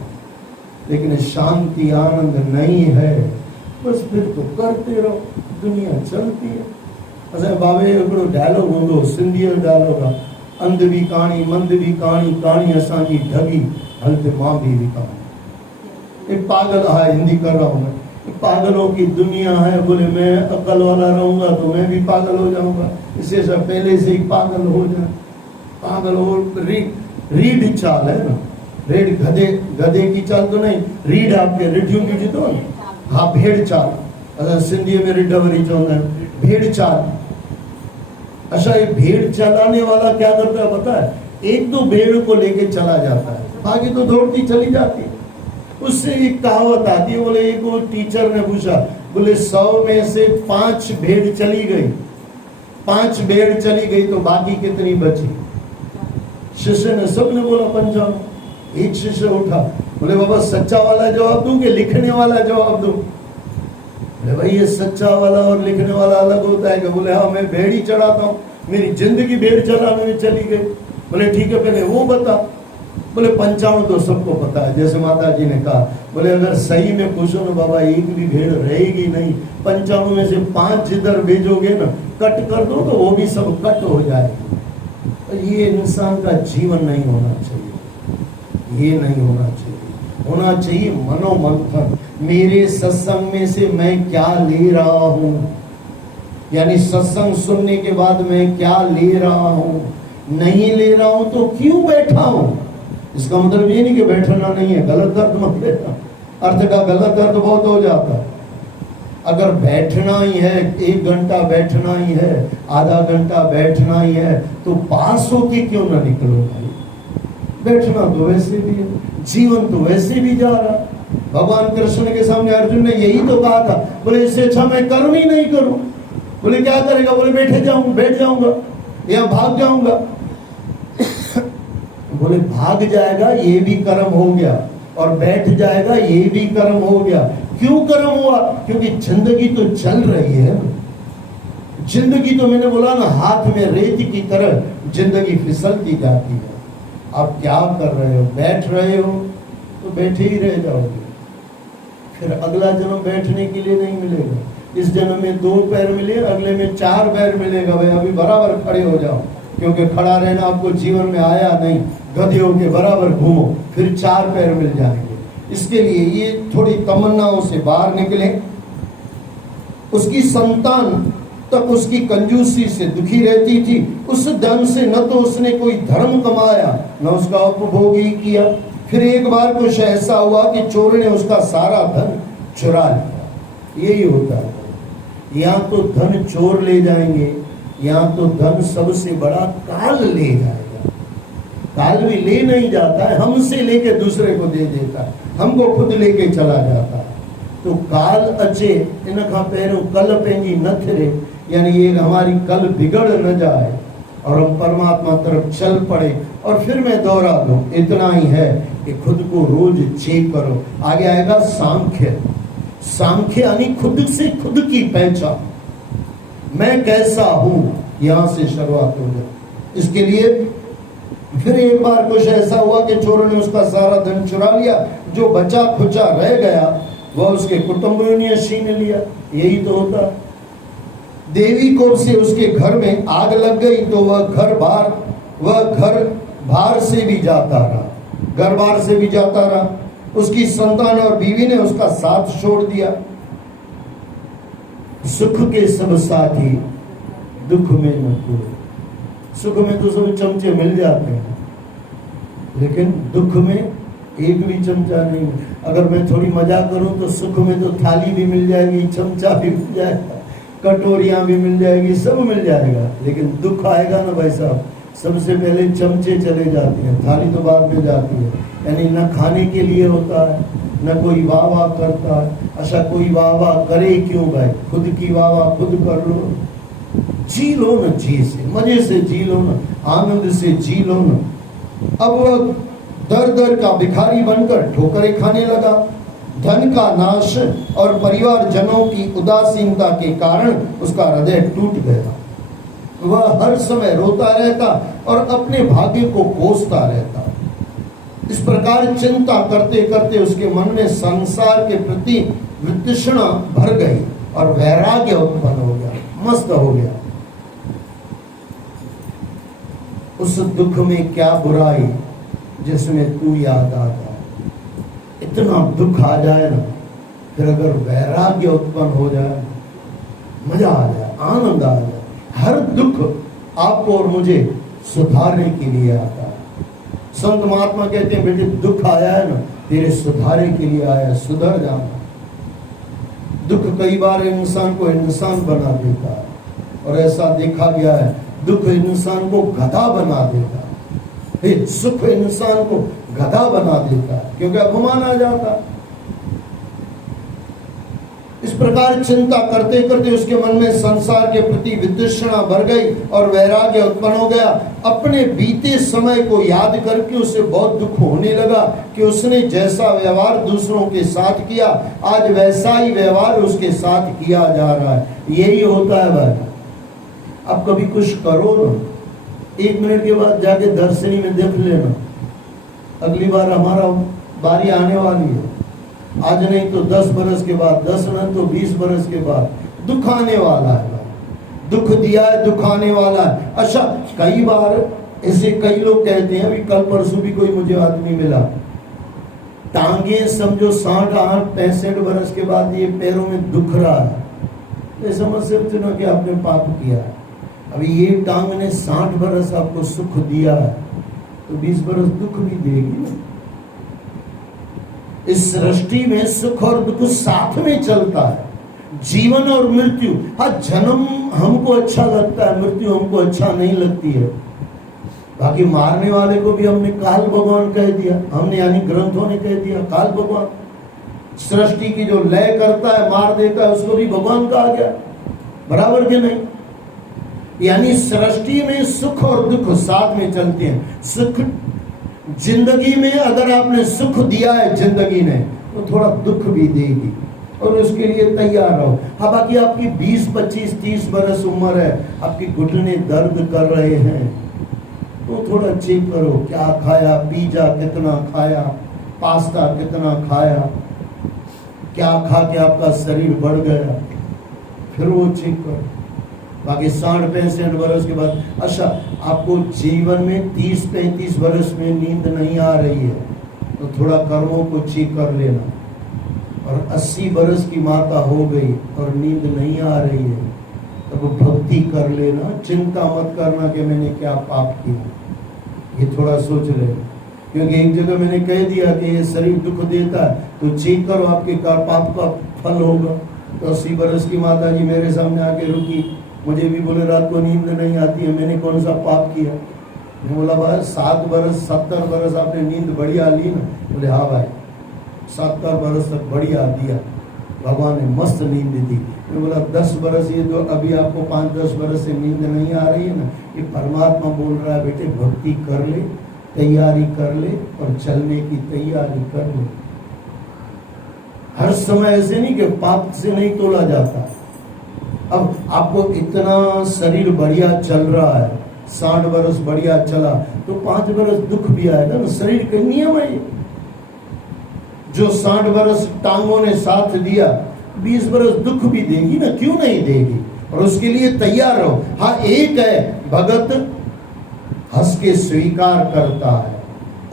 लेकिन शांति आनंद नहीं है, बस फिर तो करते रहो, दुनिया चलती है। असां बाबे हिकिड़ो डायलॉग हूंदो, सिंधी जो डायलॉग आहे, अंध भी कहाणी मंद भी कहाणी, कहाणी असांजी ढगी हलते मां भी कहानी। एक पागल है, हिंदी कर रहा हूँ मैं, पागलों की दुनिया है। बोले मैं अकल वाला रहूंगा तो मैं भी पागल हो जाऊंगा, इससे सब पहले से ही पागल हो जाए। पागल हो, रीढ़ चाल है ना, रीढ़ गधे की चाल तो नहीं, रीढ़ आपके रिढ़ियों की तो ना, हाँ भेड़ चाल, असां सिंधी में रिढ़वरी चवंदा आहिनि, भेड़ चाल। अच्छा ये भेड़ चलाने वाला क्या करता है पता है? एक दो भेड़ को लेके चला जाता है, बाकी तो दौड़ती चली जाती है। उससे एक कहावत आती है, बोले एक वो टीचर ने पूछा, बोले 100 में से 5 भेड़ चली गई, 5 भेड़ चली गई तो बाकी कितनी बची? शिष्य ने, सबने बोला 55। एक शिष्य उठा, बोले बाबा सच्चा वाला जवाब दूं कि लिखने वाला जवाब दूं? बोले भाई ये सच्चा वाला और लिखने वाला अलग होता है। कि बोले हाँ मैं भेड़ ही चढ़ाता हूँ, मेरी जिंदगी भेड़ चलाने में चली गई। बोले ठीक है पहले वो बता। बोले 55 तो सबको पता है, जैसे माता जी ने कहा। बोले अगर सही में पूछो ना बाबा, एक भी भेड़ रहेगी नहीं, 55 में से 5 जिधर भेजोगे ना, कट कर दो तो वो भी सब कट हो जाएगी। ये इंसान का जीवन नहीं होना चाहिए, ये नहीं होना चाहिए। होना चाहिए मनोमंथन, मेरे सत्संग में से मैं क्या ले रहा हूँ, यानी सत्संग सुनने के बाद मैं क्या ले रहा हूँ, नहीं ले रहा हूँ तो क्यों बैठा हूँ। इसका मतलब ये नहीं कि बैठना नहीं है, गलत अर्थ मत लेना, अर्थ का गलत अर्थ बहुत हो जाता है। अगर बैठना ही है, 1 घंटा बैठना ही है, आधा घंटा बैठना ही है, तो पास होके क्यों ना निकलो भाई। बैठना तो वैसे भी है, जीवन तो वैसे भी जा रहा। भगवान कृष्ण के सामने अर्जुन ने यही तो कहा था, बोले इससे अच्छा मैं कर्म ही नहीं करूं। बोले क्या करेगा? बोले बैठ जाऊंगा या भाग जाऊंगा। बोले भाग जाएगा ये भी कर्म हो गया, और बैठ जाएगा ये भी कर्म हो गया। क्यों कर्म हुआ? क्योंकि जिंदगी तो चल रही है। जिंदगी तो मैंने बोला ना, हाथ में रेत की तरह जिंदगी फिसलती जाती है। आप क्या कर रहे हो? बैठ रहे हो तो बैठे ही रह जाओगे, फिर अगला जन्म बैठने के लिए नहीं मिलेगा। इस जन्म में 2 पैर मिले, अगले में 4 पैर मिलेगा। भाई अभी बराबर खड़े हो जाओ, क्योंकि खड़ा रहना आपको जीवन में आया नहीं। गधे के बराबर घूमो, फिर 4 पैर मिल जाएंगे। इसके लिए ये थोड़ी तमन्नाओं से बाहर निकले। उसकी संतान तक उसकी कंजूसी से दुखी रहती थी। उस धन से न तो उसने कोई धर्म कमाया, न उसका उपभोग ही किया। फिर एक बार कुछ ऐसा हुआ कि चोर ने उसका सारा धन चुरा लिया। यही होता है, या तो धन चोर ले जाएंगे, या तो धन सबसे बड़ा काल ले जाएगा। काल भी ले नहीं जाता है, हमसे लेके दूसरे को दे देता है, हमको खुद लेके चला जाता है। तो काल अचे इन खां पहिरियों कल पंहिंजी न थिरे, यानी ये हमारी कल बिगड़ न जाए और हम परमात्मा तरफ चल पड़े। और फिर मैं दोहरा दूं, इतना ही है कि खुद को रोज चेक करो। आगे आएगा सांख्य। सांख्य यानी खुद से खुद की पहचान, मैं कैसा हूं, यहां से शुरुआत हो जाए। इसके लिए फिर एक बार कुछ ऐसा हुआ कि चोरों ने उसका सारा धन चुरा लिया। जो बचा खुचा रह गया वह उसके कुटुंबियों ने छीन लिया। यही तो होता। देवी कोप से उसके घर में आग लग गई तो वह घर बाहर से भी जाता रहा, घर बार से भी जाता रहा। उसकी संतान और बीवी ने उसका साथ छोड़ दिया। सुख के सब साथी दुख में न कोई। सुख में तो सब चमचे मिल जाते हैं, लेकिन दुख में एक भी चमचा नहीं। अगर मैं थोड़ी मजाक करूं तो सुख में तो थाली भी मिल जाएगी, चमचा भी मिल जाएगा, कटोरियां भी मिल जाएगी, सब मिल जाएगा, लेकिन दुख आएगा ना भाई साहब, सबसे पहले चमचे चले जाते हैं, थाली तो बाद में जाती है। यानी न खाने के लिए होता है, न कोई वाह वाह करता है। अच्छा, कोई वाह वाह करे क्यों भाई, खुद की वाह वाह खुद कर लो, जी लो ना, जी से मजे से जी लो ना, आनंद से जी लो ना। अब वह दर दर का भिखारी बनकर ठोकरें खाने लगा। धन का नाश और परिवारजनों की उदासीनता के कारण उसका हृदय टूट गया। वह हर समय रोता रहता और अपने भाग्य को कोसता रहता। इस प्रकार चिंता करते करते उसके मन में संसार के प्रति वितृष्णा भर गई और वैराग्य उत्पन्न हो गया, मस्त हो गया। उस दुख में क्या बुराई जिसमें तू याद आ जाए। इतना दुख आ जाए ना, फिर अगर वैराग्य उत्पन्न हो जाए, मजा आ जाए, आनंद आ जाए। हर दुख आपको और मुझे सुधारने के लिए आता है। संत महात्मा कहते हैं, बेटे दुख आया है ना, तेरे सुधारे के लिए आया, सुधर जाना। दुख कई बार इंसान को इंसान बना देता है, और ऐसा देखा गया है, दुख इंसान को गधा बना देता है, सुख इंसान को गधा बना देता है, क्योंकि अपमान आ जाता है। इस प्रकार चिंता करते करते उसके मन में संसार के प्रति वितृष्णा भर गई और वैराग्य उत्पन्न हो गया। अपने बीते समय को याद करके उसे बहुत दुख होने लगा कि उसने जैसा व्यवहार दूसरों के साथ किया, आज वैसा ही व्यवहार उसके साथ किया जा रहा है। यही होता है भाई। अब कभी कुछ करो ना, 1 मिनट के बाद जाके दर्शनी में देख लेना, अगली बार हमारा बारी आने वाली है। आज नहीं तो 10 बरस के बाद, 10 नहीं तो 20 बरस के बाद दुख आने वाला है। दुख दिया है, दुख आने वाला है। अच्छा, कई बार ऐसे कई लोग कहते हैं, अभी कल परसों भी कोई मुझे आदमी मिला, टांगे समझो 60-65 बरस के बाद ये पैरों में दुख रहा है, तो समझ सकते ना कि आपने पाप किया है। अभी ये टांग ने 60 बरस आपको सुख दिया है, तो 20 बरस दुख भी देगी। इस सृष्टि में सुख और दुख साथ में चलता है, जीवन और मृत्यु। हाँ, जन्म हमको अच्छा लगता है, मृत्यु हमको अच्छा नहीं लगती है। बाकी मारने वाले को भी हमने काल भगवान कह दिया, हमने यानी ग्रंथों ने कह दिया काल भगवान। सृष्टि की जो लय करता है, मार देता है, उसको भी भगवान कहा गया, बराबर के नहीं। यानी सृष्टि में सुख और दुख साथ में चलते हैं। सुख जिंदगी में अगर आपने सुख दिया है जिंदगी ने, तो थोड़ा दुख भी देगी, और उसके लिए तैयार रहो। हाँ, बाकी आपकी 20, 25, 30 बरस उम्र है, आपकी घुटने दर्द कर रहे हैं, तो थोड़ा चेक करो क्या खाया, पिज्जा कितना खाया, पास्ता कितना खाया, क्या खा के आपका शरीर बढ़ गया, फिर वो चेक करो। बाकी 60-65 बरस के बाद, अच्छा आपको जीवन में 30-35 बरस में नींद नहीं आ रही है, तो थोड़ा कर्मों को चेक कर लेना। और 80 बरस की माता हो गई और नींद नहीं आ रही है, तब भक्ति कर लेना। चिंता मत करना कि मैंने क्या पाप किया, ये थोड़ा सोच लेना। क्योंकि एक जगह मैंने कह दिया कि ये शरीर दुख देता है, तो चेक करो आपके पाप का फल होगा। तो 80 बरस की माता जी मेरे सामने आके रुकी, मुझे भी बोले रात को नींद नहीं आती है, मैंने कौन सा पाप किया। मैं बोला भाई 7 बरस 70 बरस आपने नींद बढ़िया ली ना। बोले हाँ भाई 70 बरस तक बढ़िया दिया, भगवान ने मस्त नींद दी। मैं बोला 10 बरस ये जो अभी आपको 5-10 बरस से नींद नहीं आ रही है ना, ये परमात्मा बोल रहा है बेटे भक्ति कर ले, तैयारी कर ले और चलने की तैयारी कर ले। हर समय ऐसे नहीं कि पाप से नहीं तोला जाता। अब आपको इतना शरीर बढ़िया चल रहा है, 60 बरस बढ़िया चला, तो 5 बरस दुख भी आएगा ना, शरीर का नियम है। जो 60 बरस टांगों ने साथ दिया, 20 बरस दुख भी देगी ना, क्यों नहीं देगी, और उसके लिए तैयार रहो। हाँ, एक है भगत हंस के स्वीकार करता है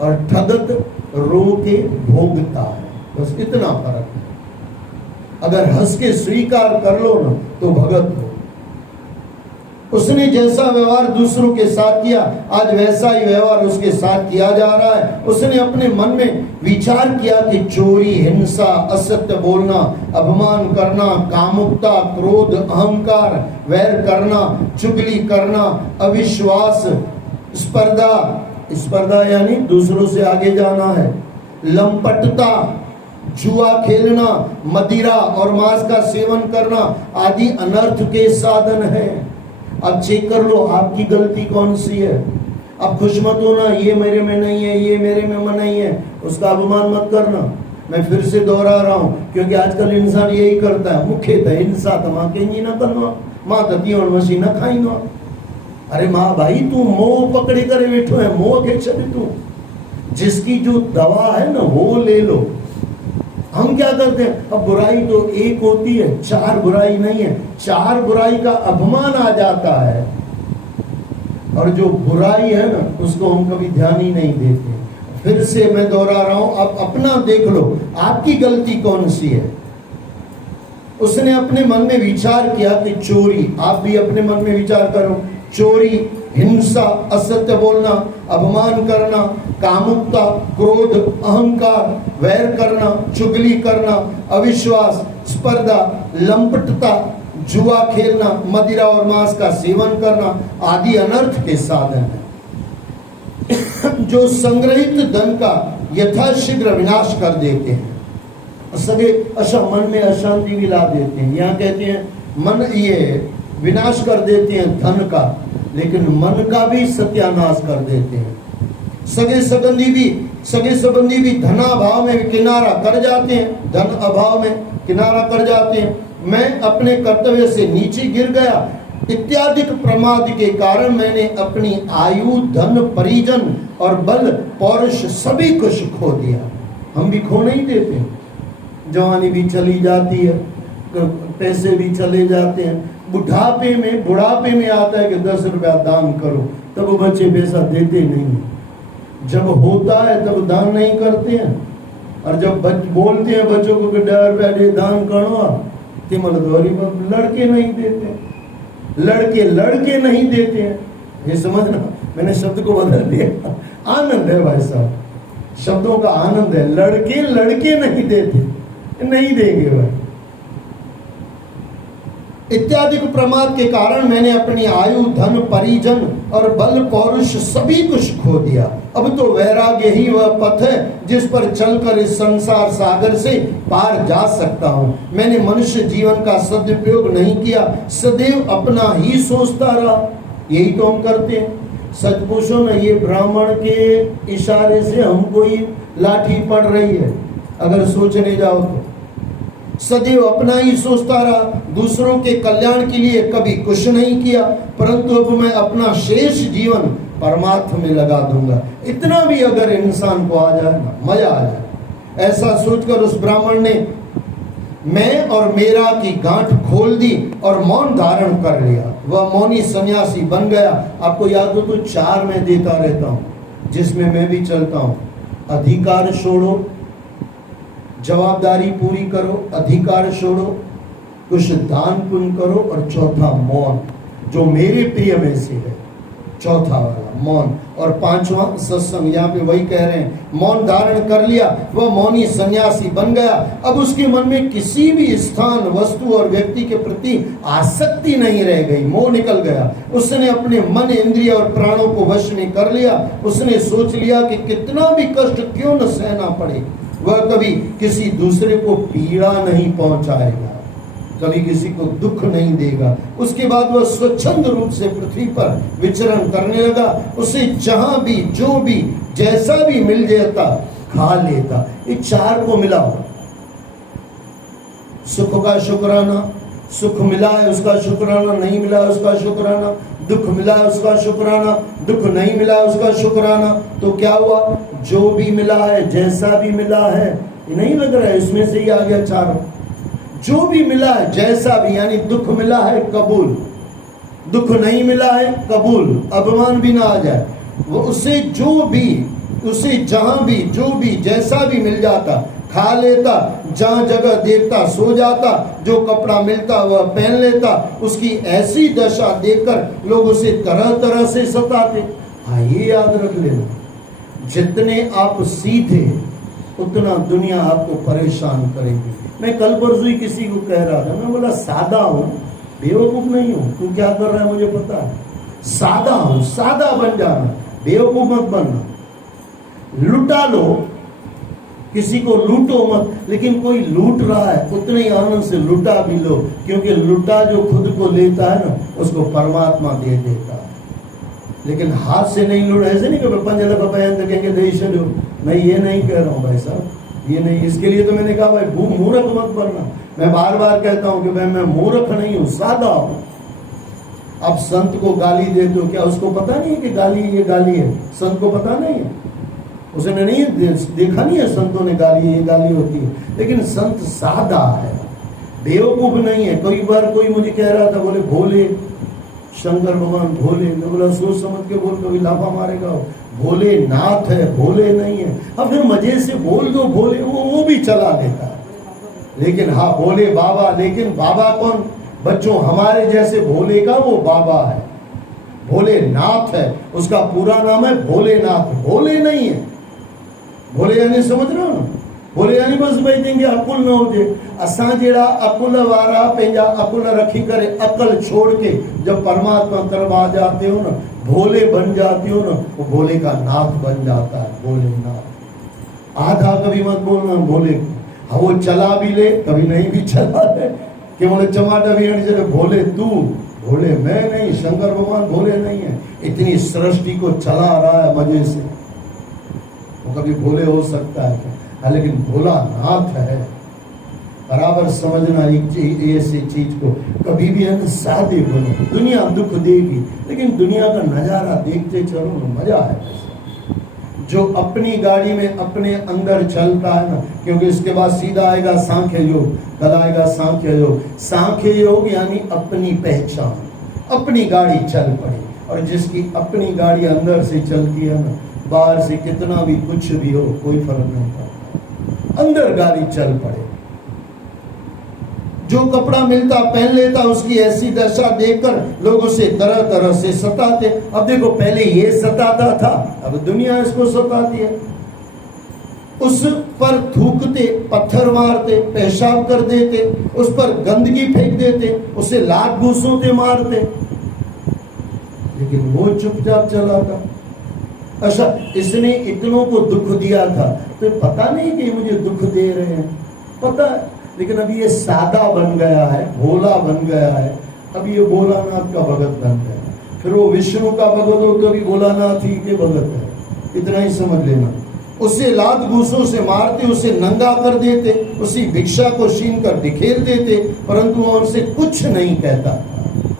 और ठगत रो के भोगता है, बस इतना फर्क है। अगर हंस के स्वीकार कर लो ना तो भगत हो, उसने जैसा व्यवहार दूसरों के साथ किया, आज वैसा ही व्यवहार उसके साथ किया जा रहा है। उसने अपने मन में विचार किया कि चोरी, हिंसा, असत्य बोलना, अपमान करना, कामुकता, क्रोध, अहंकार, वैर करना, चुगली करना, अविश्वास, स्पर्धा यानी दूसरों से आगे जाना है, लंपटता, जुआ खेलना, मदिरा और मांस का सेवन करना आदि अनर्थ के साधन हैं। अब चेक कर लो आपकी गलती कौन सी है। अब खुश मत होना, ये मेरे में नहीं है, ये मेरे में नहीं है, उसका अभिमान मत करना। मैं फिर से दोहरा रहा हूं, क्योंकि आजकल इंसान यही करता है, मुख्यतः हिंसा तमा के ना करना, माँ तती और मसी न खाइनो। अरे माँ भाई तू मोह पकड़े करे बैठो है, मोह के चले तू, जिसकी जो दवा है ना वो ले लो। हम क्या करते हैं, अब बुराई तो एक होती है, चार बुराई नहीं है, चार बुराई का अभिमान आ जाता है, और जो बुराई है ना उसको हम कभी ध्यान ही नहीं देते। फिर से मैं दोहरा रहा हूं, अब अपना देख लो आपकी गलती कौन सी है। उसने अपने मन में विचार किया कि चोरी, आप भी अपने मन में विचार करो, चोरी, हिंसा, असत्य बोलना, अपमान करना, कामुकता, क्रोध, अहंकार, वैर करना, चुगली करना, अविश्वास, स्पर्धा, लंपटता, जुआ खेलना, मदिरा और मांस का सेवन करना आदि अनर्थ के साधन है, जो संग्रहित धन का यथाशीघ्र विनाश कर देते हैं। सगे मन में अशांति भी ला देते हैं। यहाँ कहते हैं मन ये विनाश कर देते हैं धन का, लेकिन मन का भी सत्यानाश कर देते हैं। सगे संबंधी भी धनाभाव में किनारा कर जाते हैं, धन अभाव में किनारा कर जाते हैं। मैं अपने कर्तव्य से नीचे गिर गया इत्यादि प्रमाद के कारण मैंने अपनी आयु, धन, परिजन और बल, पौरुष सभी कुछ खो दिया। हम भी खो नहीं देते, जवानी भी चली जाती है, पैसे भी चले जाते हैं, बुढ़ापे में आता है कि 10 रुपया दान करो, तब वो बच्चे पैसा देते नहीं, जब होता है तब दान नहीं करते हैं, और जब बोलते हैं बच्चों को कि 10 रुपया दान करो, लड़के नहीं देते, लड़के नहीं देते हैं। ये समझना, मैंने शब्द को बदल दिया, आनंद है भाई साहब, शब्दों का आनंद है। लड़के नहीं देते, नहीं देंगे भाई। इत्यादि प्रमाद के कारण मैंने अपनी आयु, धन, परिजन और बल, पौरुष सभी कुछ खो दिया। अब तो वैराग्य ही वह पथ है जिस पर चलकर इस संसार सागर से पार जा सकता हूँ। मैंने मनुष्य जीवन का सदुपयोग नहीं किया, सदैव अपना ही सोचता रहा। यही तो हम करते हैं। सच पूछो ना, ये ब्राह्मण के इशारे से हमको ही लाठी पड़ रही है, अगर सोचने जाओ तो। सदैव अपना ही सोचता रहा, दूसरों के कल्याण के लिए कभी कुछ नहीं किया, परंतु अब मैं अपना शेष जीवन परमात्मा में लगा दूंगा। इतना भी अगर इंसान को आ जाए ना, मजा आ जाए। ऐसा सोचकर उस ब्राह्मण ने मैं और मेरा की गांठ खोल दी और मौन धारण कर लिया। वह मौनी सन्यासी बन गया। आपको याद हो तो 4 मैं देता रहता हूँ, जिसमें मैं भी चलता हूँ। अधिकार छोड़ो, जवाबदारी पूरी करो, अधिकार छोड़ो, कुछ दान पुण्य करो, और चौथा मौन, जो मेरे प्रिय में से है, चौथा वाला मौन। और 5वां सत्संग। यहाँ पे वही कह रहे हैं, मौन धारण कर लिया, वह मौनी सन्यासी बन गया। अब उसके मन में किसी भी स्थान, वस्तु और व्यक्ति के प्रति आसक्ति नहीं रह गई, मोह निकल गया। उसने अपने मन, इंद्रिय और प्राणों को वश में कर लिया। उसने सोच लिया कि कितना भी कष्ट क्यों न सहना पड़े, वह कभी किसी दूसरे को पीड़ा नहीं पहुंचाएगा, कभी किसी को दुख नहीं देगा। उसके बाद वह स्वच्छंद रूप से पृथ्वी पर विचरण करने लगा। उसे जहां भी, जो भी, जैसा भी मिल जाता खा लेता। ये 4 को मिलाओ, सुख का शुक्राना, सुख मिला है उसका शुक्राना, नहीं मिला है उसका शुक्राना, दुख मिला है उसका शुक्राना, दुख नहीं मिला है उसका शुक्राना। तो क्या हुआ, जो भी मिला है, जैसा भी मिला है, ये नहीं लग रहा है, इसमें से ही आ गया 4। जो भी मिला है, जैसा भी, यानी दुख मिला है कबूल, दुख नहीं मिला है कबूल, अभिमान भी ना आ जाए। वो उसे जो भी, उसे जहां भी, जो भी, जैसा भी मिल जाता खा लेता, जहाँ जगह देखता सो जाता, जो कपड़ा मिलता वह पहन लेता। उसकी ऐसी दशा देखकर लोग उसे तरह तरह से सताते। हाँ, ये याद रख लेना, जितने आप सीधे उतना दुनिया आपको परेशान करेगी। मैं कल परसों ही किसी को कह रहा था, मैं बोला सादा हूं, बेवकूफ नहीं हूं। तू क्या कर रहा है मुझे पता है। सादा हूं, सादा बन जाना, बेवकूफ मत बनना। लुटा लो, किसी को लूटो मत, लेकिन कोई लूट रहा है उतने ही आनंद से लुटा भी लो, क्योंकि लुटा जो खुद को लेता है ना, उसको परमात्मा दे देता है। लेकिन हाथ से नहीं लूट, ऐसे नहीं कि पंज लख बयान देंगे दे चलो, मैं ये नहीं कह रहा हूँ भाई साहब, ये नहीं। इसके लिए तो मैंने कहा भाई मूर्ख मत बनना। मैं बार बार कहता हूँ कि भाई मैं मूर्ख नहीं हूँ, सादा हूँ। अब संत को गाली दे तो क्या उसको पता नहीं है कि गाली ये गाली है? संत को पता नहीं है, उसने नहीं देखा नहीं है संतों ने गाली ये गाली होती है। लेकिन संत सादा है, बेवकूफ नहीं है। कई बार कोई मुझे कह रहा था, बोले भोले शंकर भगवान भोले। मैं बोला सोच समझ के बोल, कभी लाफा मारेगा। भोले नाथ है, भोले नहीं है। अब फिर मजे से बोल दो भोले, वो भी चला लेता है। लेकिन हाँ भोले बाबा, लेकिन बाबा कौन? बच्चों हमारे जैसे भोले का वो बाबा है, भोलेनाथ है। उसका पूरा नाम है भोलेनाथ, भोले नहीं है। भोले यानी समझ रहे हो ना, भोले यानी बस भाई देंगे अकुल न हो जे। असां जेड़ा अकुल वारा पंहिंजा अकुल रखी करे, अकल छोड़ के जब परमात्मा तरफ आ जाते हो ना, भोले बन जाते हो ना, वो भोले का नाथ बन जाता है, भोलेनाथ। आधा कभी मत बोलना भोले, हाँ वो चला भी ले कभी नहीं भी चला ले, कि बोले चमाटा भी चले। भोले तू, भोले मैं नहीं, शंकर भगवान भोले नहीं है। इतनी सृष्टि को चला रहा है मजे से, वो कभी भोले हो सकता है क्या? लेकिन भोला नाथ है। बराबर समझना ऐसी चीज को, कभी भी है सादे बनो। दुनिया दुख देगी, लेकिन दुनिया का नजारा देखते चलो ना, मजा है। जो अपनी गाड़ी में अपने अंदर चलता है ना, क्योंकि इसके बाद सीधा आएगा सांख्य योग, कल आएगा सांख्य योग। सांख्य योग यानी अपनी पहचान, अपनी गाड़ी चल पड़े। और जिसकी अपनी गाड़ी अंदर से चलती है ना, बाहर से कितना भी कुछ भी हो कोई फर्क नहीं पड़ता, अंदर गाड़ी चल पड़े। जो कपड़ा मिलता पहन लेता, उसकी ऐसी दशा देखकर लोग उसे तरह तरह से सताते। अब देखो, पहले ये सताता था, अब दुनिया इसको सताती है। उस पर थूकते, पत्थर मारते, पेशाब कर देते, उस पर गंदगी फेंक देते, उसे लात घूसों से मारते, लेकिन वो चुपचाप चला था। अच्छा, इसने इतनों को दुख दिया था, तो पता नहीं कि मुझे दुख दे रहे हैं, पता है। लेकिन अब ये सादा बन गया है, भोला बन गया है। अब ये भोलानाथ का भगत बन गया। फिर वो विष्णु का भगत हो तो भी भोलानाथ ही के भगत है, इतना ही समझ लेना। उसे लात घूसों से मारते, उसे नंगा कर देते, उसी भिक्षा को छीन कर बिखेर देते, परंतु वह उनसे कुछ नहीं कहता था।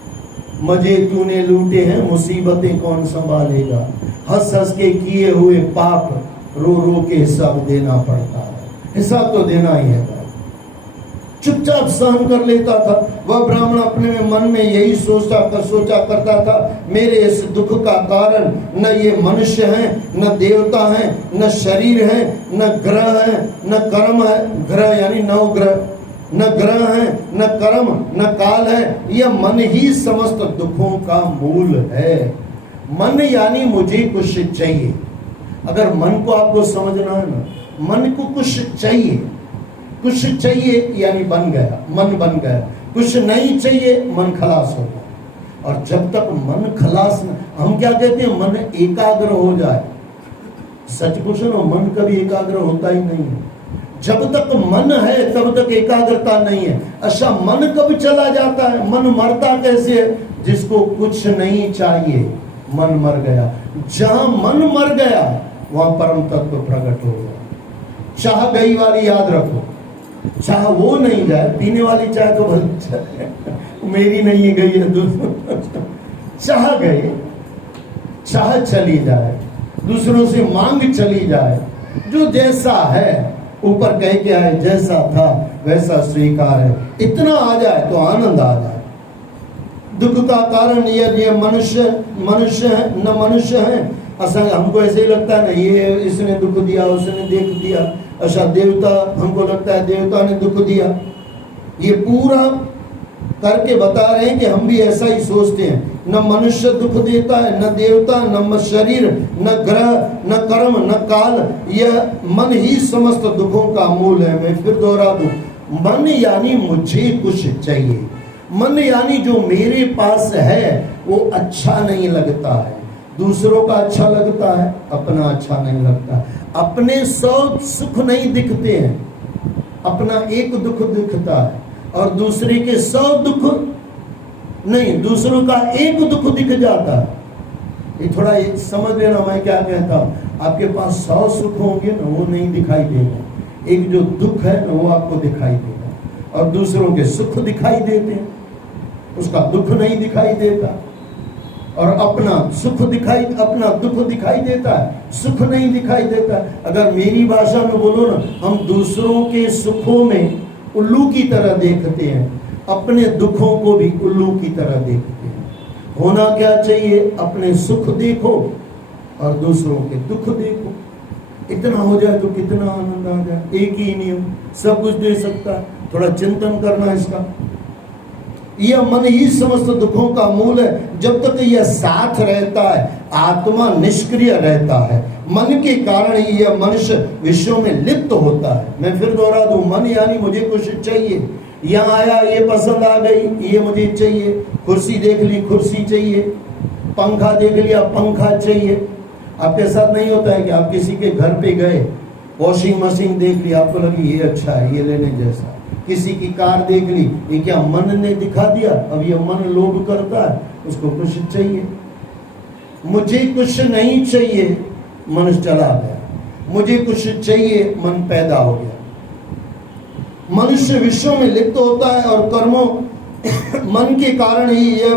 मजे तूने लूटे हैं, मुसीबतें कौन संभालेगा। हंस हंस के किए हुए पाप रो रो के हिसाब देना पड़ता है, हिसाब तो देना ही है। चुपचाप सहन कर लेता था। वह ब्राह्मण अपने में मन में यही सोचा करता था, मेरे इस दुख का कारण न ये मनुष्य हैं, न देवता हैं, न शरीर है, न ग्रह है, न कर्म है। ग्रह यानी नवग्रह, न ग्रह है, न कर्म, न काल है। यह मन ही समस्त दुखों का मूल है। मन यानी मुझे कुछ चाहिए। अगर मन को आपको समझना है ना, मन को कुछ चाहिए, कुछ चाहिए यानी बन गया, मन बन गया। कुछ नहीं चाहिए, मन खलास हो गया। और जब तक मन खलास न, हम क्या कहते हैं, मन एकाग्र हो जाए। सच पूछो, मन कभी एकाग्र होता ही नहीं है। जब तक मन है तब तक एकाग्रता नहीं है। अच्छा, मन कब चला जाता है? मन मरता कैसे है? जिसको कुछ नहीं चाहिए, मन मर गया। जहां मन मर गया वहां परम तत्व प्रकट हो गया। चाह गई वाली याद रखो, चाह वो नहीं जाए, पीने वाली चाय तो भले मेरी नहीं गई है, चाह गए, चाह चली जाए, दूसरों से मांग चली जाए। जो जैसा है, ऊपर कह के आए, जैसा था वैसा स्वीकार है, इतना आ जाए तो आनंद आ जाए। दुख का कारण ये मनुष्य है न मनुष्य है। असल हमको ऐसे ही लगता है ना, ये इसने दुख दिया, उसने देख दिया, अच्छा देवता, हमको लगता है देवता ने दुख दिया। ये पूरा करके बता रहे हैं कि हम भी ऐसा ही सोचते हैं। न मनुष्य दुख देता है, न देवता, न शरीर, न ग्रह, न कर्म, न काल, यह मन ही समस्त दुखों का मूल है। मैं फिर दोहरा दूं, मन यानी मुझे कुछ चाहिए। मन यानी जो मेरे पास है वो अच्छा नहीं लगता है, दूसरों का अच्छा लगता है, अपना अच्छा नहीं लगता। अपने 100 सुख नहीं दिखते हैं, अपना एक दुख दिखता है, और दूसरे के 100 दुख नहीं, दूसरों का एक दुख दिख जाता है। ये थोड़ा समझ लेना मैं क्या कहता हूं। आपके पास 100 सुख होंगे ना, वो नहीं दिखाई देगा। एक जो दुख है ना वो आपको दिखाई देगा, और दूसरों के सुख दिखाई देते हैं, उसका दुख नहीं दिखाई देता। और अपना सुख दिखाई, अपना दुख दिखाई देता है, सुख नहीं दिखाई देता। अगर मेरी भाषा में बोलो ना, हम दूसरों के सुखों में उल्लू की तरह देखते हैं, अपने दुखों को भी उल्लू की तरह देखते हैं। होना क्या चाहिए, अपने सुख देखो और दूसरों के दुख देखो। इतना हो जाए तो कितना आनंद आ जाए। एक ही नियम सब कुछ दे सकता है। थोड़ा चिंतन करना इसका। यह मन ही समस्त दुखों का मूल है। जब तक यह साथ रहता है, आत्मा निष्क्रिय रहता है। मन के कारण ही यह मनुष्य विषयों में लिप्त होता है। मैं फिर दोहरा दूं, मन यानी मुझे कुछ चाहिए। यहाँ आया, ये पसंद आ गई, ये मुझे चाहिए। कुर्सी देख ली, कुर्सी चाहिए। पंखा देख लिया, पंखा चाहिए। आपके साथ नहीं होता है कि आप किसी के घर पे गए, वॉशिंग मशीन देख ली, आपको लगी ये अच्छा है, ये लेने जैसा। किसी की कार देख ली, ये क्या मन ने दिखा दिया, अब ये मन लोभ करता है, उसको कुछ चाहिए। मुझे कुछ नहीं चाहिए, मन चला गया। मुझे कुछ चाहिए, मन पैदा हो गया। मनुष्य विषयों में लिप्त होता है और कर्मों मन के कारण ही यह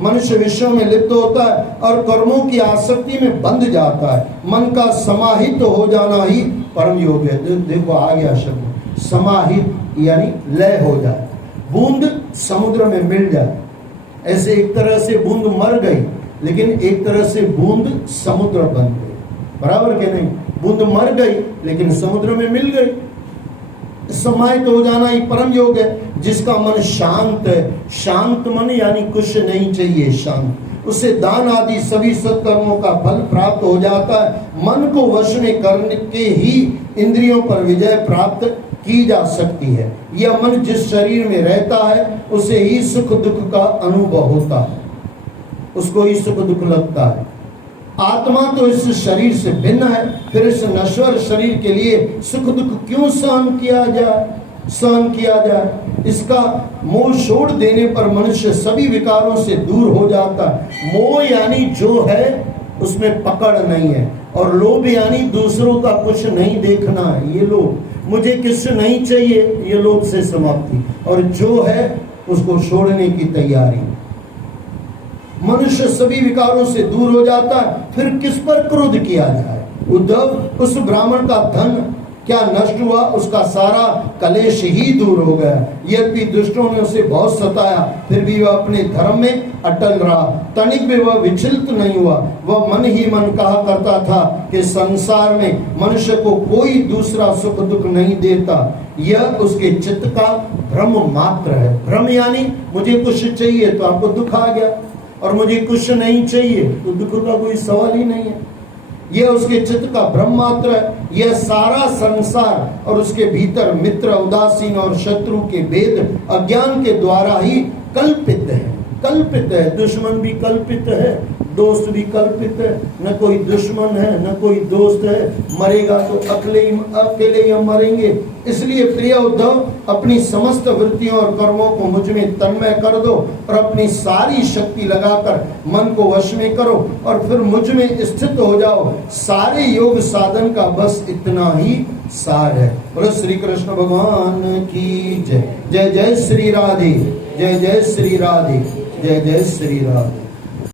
मनुष्य विषयों में लिप्त होता है और कर्मों की आसक्ति में बंध जाता है। मन का समाहित हो जाना ही परम योग है। देखो आ गया शब्द समाहित, यानी लय हो जाए। बूंद समुद्र में मिल जाए, ऐसे एक तरह से बूंद मर गई, लेकिन एक तरह से बूंद समुद्र बन गई। बराबर के नहीं? बूंद मर गई लेकिन समुद्र में मिल गई। समाहित हो जाना ही परम योग है। जिसका मन शांत है, शांत मन यानी कुछ नहीं चाहिए, शांत, उससे दान आदि सभी सत्कर्मों का फल प्राप्त हो जाता है। मन को वश में करके ही इंद्रियों पर विजय प्राप्त की जा सकती है। यह मन जिस शरीर में रहता है उसे ही सुख दुख का अनुभव होता है, उसको ही सुख दुख लगता है। आत्मा तो इस शरीर से भिन्न है, फिर इस नश्वर शरीर के लिए सुख दुख क्यों सहन किया जाए। इसका मोह छोड़ देने पर मनुष्य सभी विकारों से दूर हो जाता है। मोह यानी जो है उसमें पकड़ नहीं है, और लोभ यानी दूसरों का कुछ नहीं देखना है। ये लोभ, मुझे कुछ नहीं चाहिए, ये लोभ से समाप्ति, और जो है उसको छोड़ने की तैयारी। मनुष्य सभी विकारों से दूर हो जाता है, फिर किस पर क्रोध किया जाए। उद्धव, उस ब्राह्मण का धन क्या नष्ट हुआ? उसका सारा कलेश ही दूर हो गया। यद्यपि दुष्टों ने उसे बहुत सताया, फिर भी वह अपने धर्म में अटल रहा, तनिक भी वह विचलित नहीं हुआ। वह मन ही मन कहा करता था कि संसार में मनुष्य को कोई दूसरा सुख दुख नहीं देता, यह उसके चित्त का भ्रम मात्र है। भ्रम यानी मुझे कुछ चाहिए तो आपको दुख आ गया, और मुझे कुछ नहीं चाहिए तो दुख का कोई सवाल ही नहीं है। यह उसके चित्त का भ्रम मात्र है। यह सारा संसार और उसके भीतर मित्र, उदासीन और शत्रु के भेद अज्ञान के द्वारा ही कल्पित है। कल्पित है, दुश्मन भी कल्पित है, दोस्त भी कल्पित है। न कोई दुश्मन है न कोई दोस्त है, मरेगा तो अकेले ही हम मरेंगे। इसलिए प्रिय उद्धव, अपनी समस्त वृत्तियों और कर्मों को मुझ में तन्मय कर दो और अपनी सारी शक्ति लगाकर मन को वश में करो और फिर मुझ में स्थित हो जाओ। सारे योग साधन का बस इतना ही सार है। बोलो श्री कृष्ण भगवान की जय। जय जय श्री राधे, जय जय श्री राधे, जय जय श्री राधे।